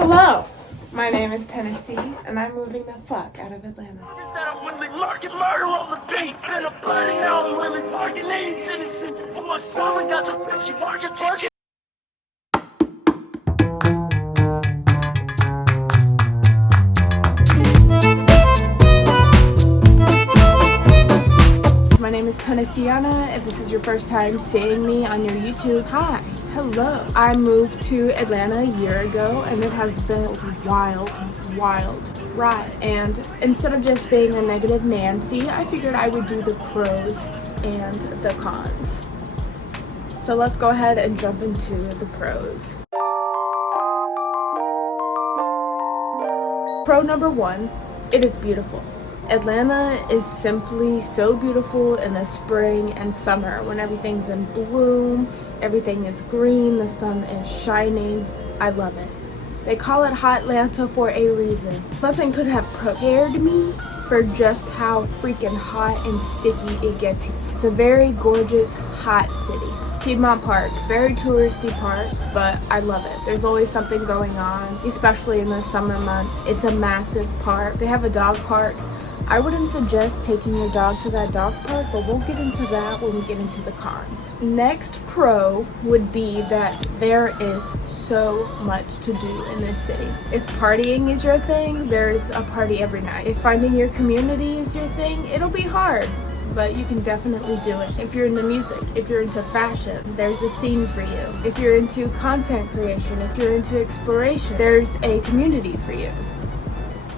Hello, my name is Tennessee, and I'm moving the fuck out of Atlanta. My name is Tennesseeyana. If this is your first time seeing me on your YouTube, hi, hello. I moved to Atlanta a year ago, and it has been a wild ride. And instead of just being a negative Nancy, I figured I would do the pros and the cons. So let's go ahead and jump into the pros. Pro number one, it is beautiful. Atlanta is simply so beautiful in the spring and summer when everything's in bloom, everything is green, the sun is shining. I love it. They call it Hot Atlanta for a reason. Nothing could have prepared me for just how freaking hot and sticky it gets here. It's a very gorgeous, hot city. Piedmont Park, very touristy park, but I love it. There's always something going on, especially in the summer months. It's a massive park. They have a dog park. I wouldn't suggest taking your dog to that dog park, but we'll get into that when we get into the cons. Next pro would be that there is so much to do in this city. If partying is your thing, there's a party every night. If finding your community is your thing, it'll be hard, but you can definitely do it. If you're into music, if you're into fashion, there's a scene for you. If you're into content creation, if you're into exploration, there's a community for you.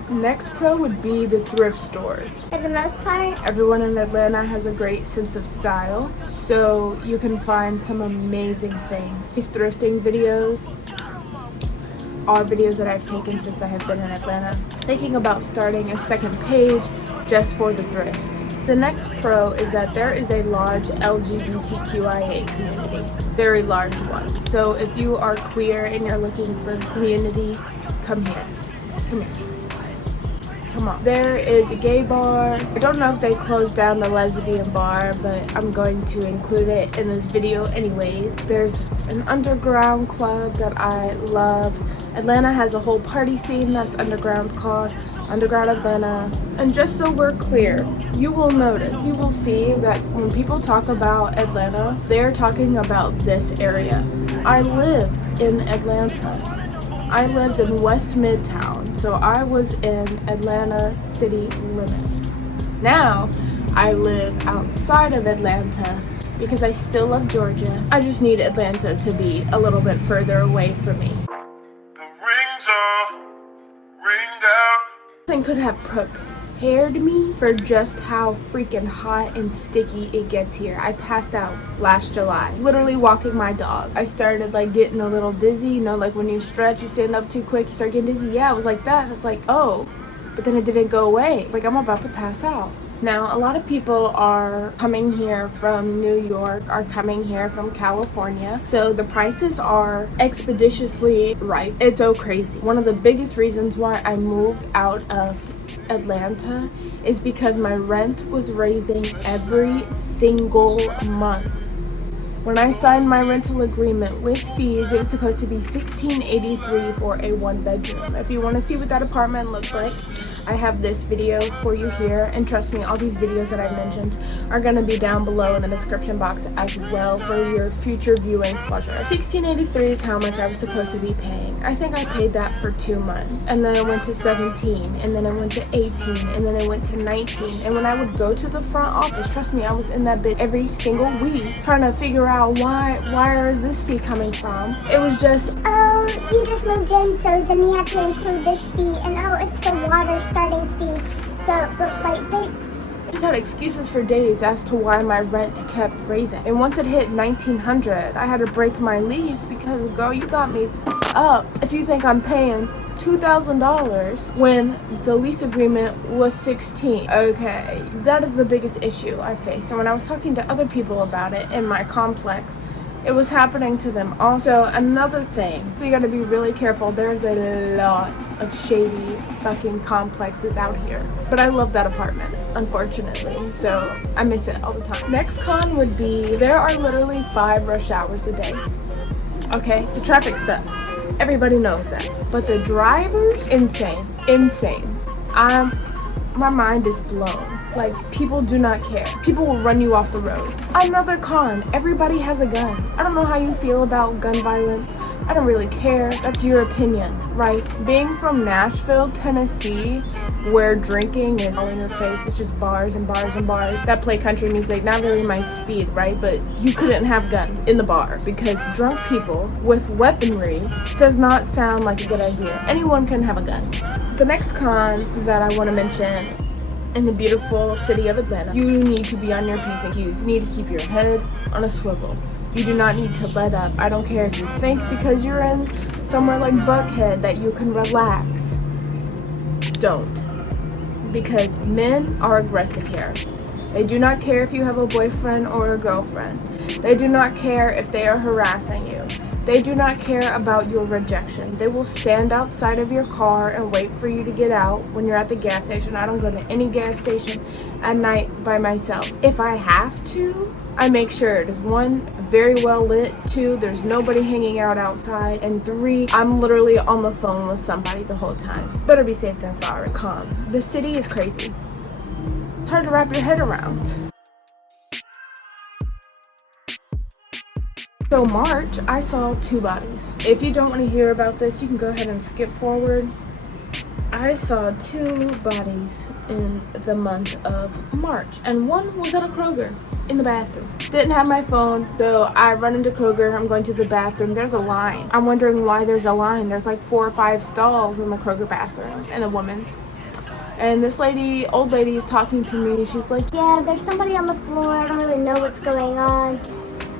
Next pro would be the thrift stores. For the most part, everyone in Atlanta has a great sense of style, so you can find some amazing things. These thrifting videos are videos that I've taken since I have been in Atlanta, thinking about starting a second page just for the thrifts. The next pro is that there is a large LGBTQIA community, very large one. So if you are queer and you're looking for a community, come here. Come on. There is a gay bar. I don't know if they closed down the lesbian bar, but I'm going to include it in this video anyways. There's an underground club that I love. Atlanta has a whole party scene that's underground called Underground Atlanta. And just so we're clear, you will see that when people talk about Atlanta, they're talking about this area. I live in Atlanta. I lived in West Midtown, so I was in Atlanta city limits. Now, I live outside of Atlanta because I still love Georgia. I just need Atlanta to be a little bit further away from me. The rings are ringed out. Nothing could have prepared me for just how freaking hot and sticky it gets here. I passed out last July, literally walking my dog. I started like getting a little dizzy, you know, like when you stretch, you stand up too quick, you start getting dizzy. Yeah, it was like that. It's like, oh, but then it didn't go away. It's like I'm about to pass out. Now, a lot of people are coming here from New York, are coming here from California. So the prices are expeditiously rise. It's so crazy. One of the biggest reasons why I moved out of Atlanta is because my rent was raising every single month. When I signed my rental agreement with fees, it was supposed to be $16.83 for a 1-bedroom. If you want to see what that apartment looks like, I have this video for you here, and trust me, all these videos that I mentioned are going to be down below in the description box as well for your future viewing pleasure. $16.83 is how much I was supposed to be paying. I think I paid that for 2 months, and then it went to 17, and then it went to 18, and then it went to 19. And when I would go to the front office, trust me, I was in that bit every single week trying to figure out where is this fee coming from. It was just, oh, you just moved in, so then you have to include this fee, and oh, it's the water starting fee. So, but like they just had excuses for days as to why my rent kept raising. And once it hit $1,900, I had to break my lease because, girl, you got me up. If you think I'm paying $2,000 when the lease agreement was $16,000. Okay, that is the biggest issue I faced. And when I was talking to other people about it in my complex, it was happening to them. Also, another thing, you gotta be really careful. There's a lot of shady fucking complexes out here. But I love that apartment, unfortunately, so I miss it all the time. Next con would be, there are literally 5 rush hours a day. Okay, the traffic sucks. Everybody knows that. But the drivers, insane. My mind is blown. Like, people do not care. People will run you off the road. Another con, everybody has a gun. I don't know how you feel about gun violence. I don't really care. That's your opinion, right? Being from Nashville, Tennessee, where drinking is all in your face, it's just bars and bars and bars that play country music. Not really my speed, right? But you couldn't have guns in the bar because drunk people with weaponry does not sound like a good idea. Anyone can have a gun. The next con that I want to mention, in the beautiful city of Atlanta, you need to be on your P's and Q's. You need to keep your head on a swivel. You do not need to let up. I don't care if you think because you're in somewhere like Buckhead that you can relax. Don't. Because men are aggressive here. They do not care if you have a boyfriend or a girlfriend. They do not care if they are harassing you. They do not care about your rejection. They will stand outside of your car and wait for you to get out when you're at the gas station. I don't go to any gas station at night by myself. If I have to, I make sure it is 1, very well lit, 2, there's nobody hanging out outside, and 3, I'm literally on the phone with somebody the whole time. Better be safe than sorry. Calm. The city is crazy. It's hard to wrap your head around. So March, I saw 2 bodies. If you don't want to hear about this, you can go ahead and skip forward. I saw 2 bodies in the month of March, and one was at a Kroger in the bathroom. Didn't have my phone, so I run into Kroger. I'm going to the bathroom. There's a line. I'm wondering why there's a line. There's like 4 or 5 stalls in the Kroger bathroom, and a woman's. And this lady, old lady, is talking to me. She's like, Yeah, there's somebody on the floor. I don't really know what's going on.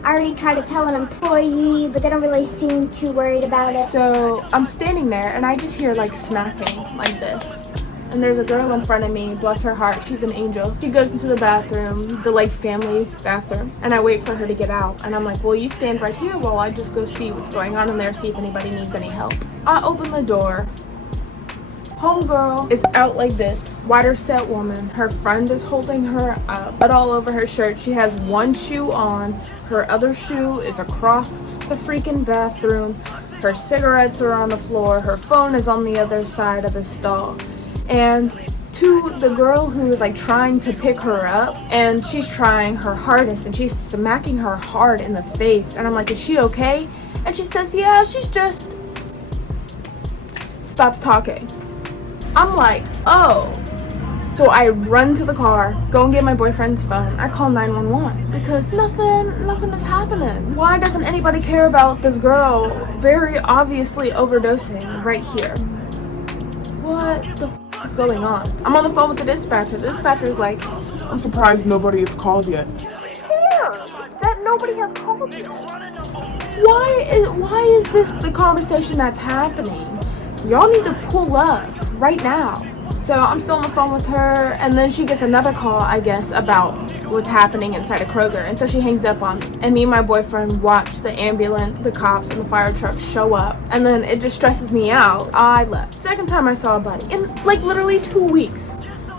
I already tried to tell an employee, but they don't really seem too worried about it. So I'm standing there and I just hear like smacking like this. And there's a girl in front of me, bless her heart, she's an angel. She goes into the bathroom, the like family bathroom, and I wait for her to get out. And I'm like, well, you stand right here while I just go see what's going on in there, see if anybody needs any help. I open the door. Homegirl is out like this, wider set woman. Her friend is holding her up, blood all over her shirt. She has one shoe on. Her other shoe is across the freaking bathroom. Her cigarettes are on the floor. Her phone is on the other side of the stall. And to the girl who is like trying to pick her up, and she's trying her hardest and she's smacking her hard in the face. And I'm like, is she okay? And she says, yeah, she's just... Stops talking. I'm like, oh. So I run to the car, go and get my boyfriend's phone. I call 911 because nothing is happening. Why doesn't anybody care about this girl very obviously overdosing right here? What the f is going on? I'm on the phone with the dispatcher. The dispatcher's like, I'm surprised nobody has called yet. Care that nobody has called yet. Why is this the conversation that's happening? Y'all need to pull up right now. So I'm still on the phone with her, and then she gets another call, I guess, about what's happening inside of Kroger. And so she hangs up on me. And me and my boyfriend watch the ambulance, the cops, and the fire truck show up. And then it just stresses me out. I left. Second time I saw a buddy in like literally 2 weeks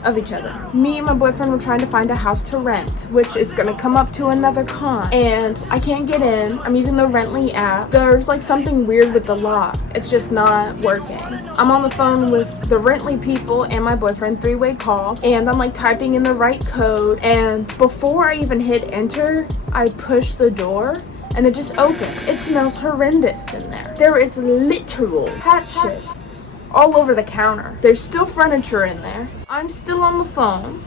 of each other. Me and my boyfriend were trying to find a house to rent, which is gonna come up to another con. And I can't get in. I'm using the Rently app. There's like something weird with the lock. It's just not working. I'm on the phone with the Rently people and my boyfriend, 3-way call, and I'm like typing in the right code, and before I even hit enter, I push the door and it just opened. It smells horrendous in there. There is literal cat shit all over the counter. There's still furniture in there. I'm still on the phone.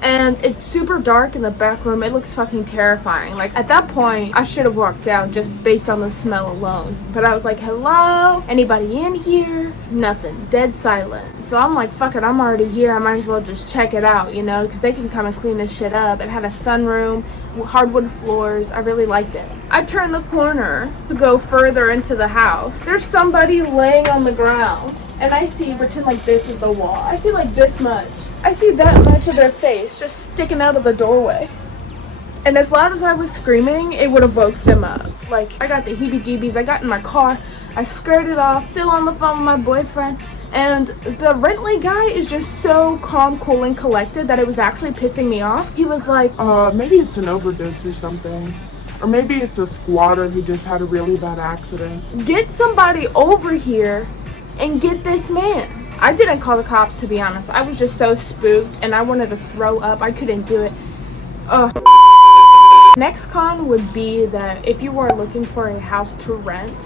And it's super dark in the back room. It looks fucking terrifying. Like, at that point, I should have walked out just based on the smell alone. But I was like, hello? Anybody in here? Nothing. Dead silent. So I'm like, fuck it, I'm already here. I might as well just check it out, you know? Because they can come and clean this shit up. It had a sunroom, hardwood floors. I really liked it. I turned the corner to go further into the house. There's somebody laying on the ground. And I see, pretend like this is the wall. I see like this much. I see that much of their face just sticking out of the doorway. And as loud as I was screaming, it would have woke them up. Like, I got the heebie-jeebies. I got in my car. I skirted off, still on the phone with my boyfriend. And the Rently guy is just so calm, cool, and collected that it was actually pissing me off. He was like, maybe it's an overdose or something. Or maybe it's a squatter who just had a really bad accident. Get somebody over here and get this man. I didn't call the cops, to be honest. I was just so spooked and I wanted to throw up. I couldn't do it. Ugh. Next con would be that if you are looking for a house to rent,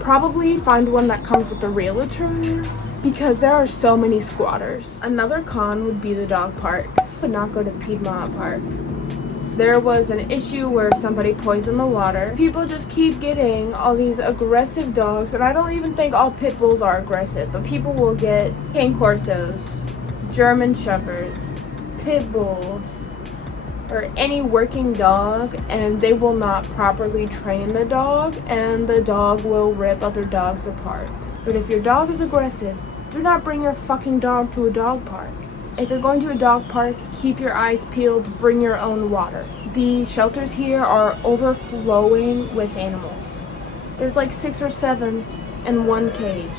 probably find one that comes with a realtor, because there are so many squatters. Another con would be the dog parks. Would not go to Piedmont Park. There was an issue where somebody poisoned the water. People just keep getting all these aggressive dogs, and I don't even think all pit bulls are aggressive, but people will get cane corsos, German shepherds, pit bulls, or any working dog, and they will not properly train the dog, and the dog will rip other dogs apart. But if your dog is aggressive, do not bring your fucking dog to a dog park. If you're going to a dog park, keep your eyes peeled, bring your own water. The shelters here are overflowing with animals. There's like 6 or 7 in one cage.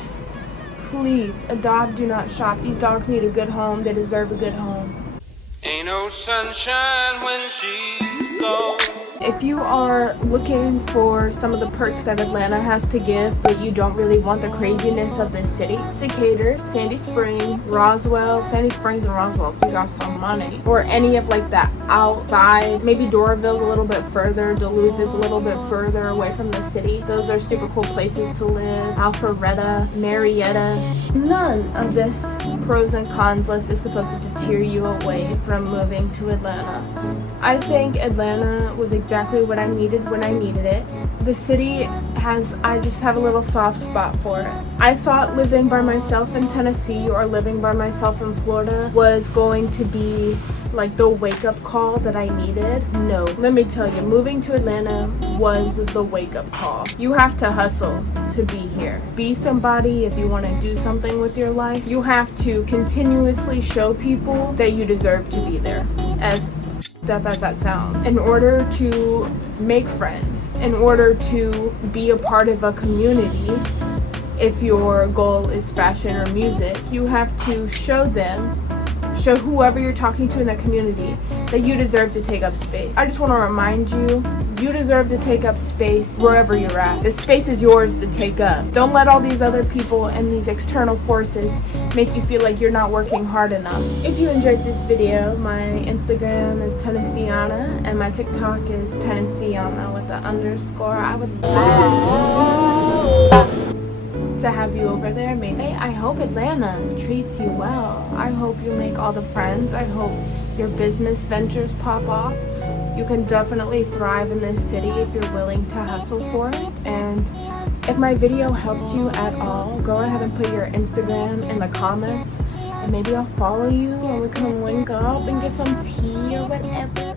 Please, adopt, do not shop. These dogs need a good home. They deserve a good home. Ain't no sunshine when she's gone. If you are looking for some of the perks that Atlanta has to give, but you don't really want the craziness of the city, Decatur, Sandy Springs, Roswell, Sandy Springs and Roswell, if you got some money, or any of like that outside, maybe Doraville's a little bit further, Duluth is a little bit further away from the city. Those are super cool places to live. Alpharetta, Marietta. None of this pros and cons list is supposed to deter you away from moving to Atlanta. I think Atlanta was exactly what I needed when I needed it. The city I just have a little soft spot for it. I thought living by myself in Tennessee or living by myself in Florida was going to be like the wake-up call that I needed. No, let me tell you, moving to Atlanta was the wake-up call. You have to hustle to be here. Be somebody if you want to do something with your life. You have to continuously show people that you deserve to be there, as up as that sounds, in order to make friends, in order to be a part of a community. If your goal is fashion or music, you have to show whoever you're talking to in that community that you deserve to take up space. I just want to remind you, you deserve to take up space wherever you're at. The space is yours to take up. Don't let all these other people and these external forces make you feel like you're not working hard enough. If you enjoyed this video, my Instagram is Tennesseeyana and my TikTok is Tennesseeyana with the underscore. I would love to have you over there. Maybe. I hope Atlanta treats you well. I hope you make all the friends. I hope your business ventures pop off. You can definitely thrive in this city if you're willing to hustle for it. And if my video helped you at all, go ahead and put your Instagram in the comments and maybe I'll follow you and we can link up and get some tea or whatever.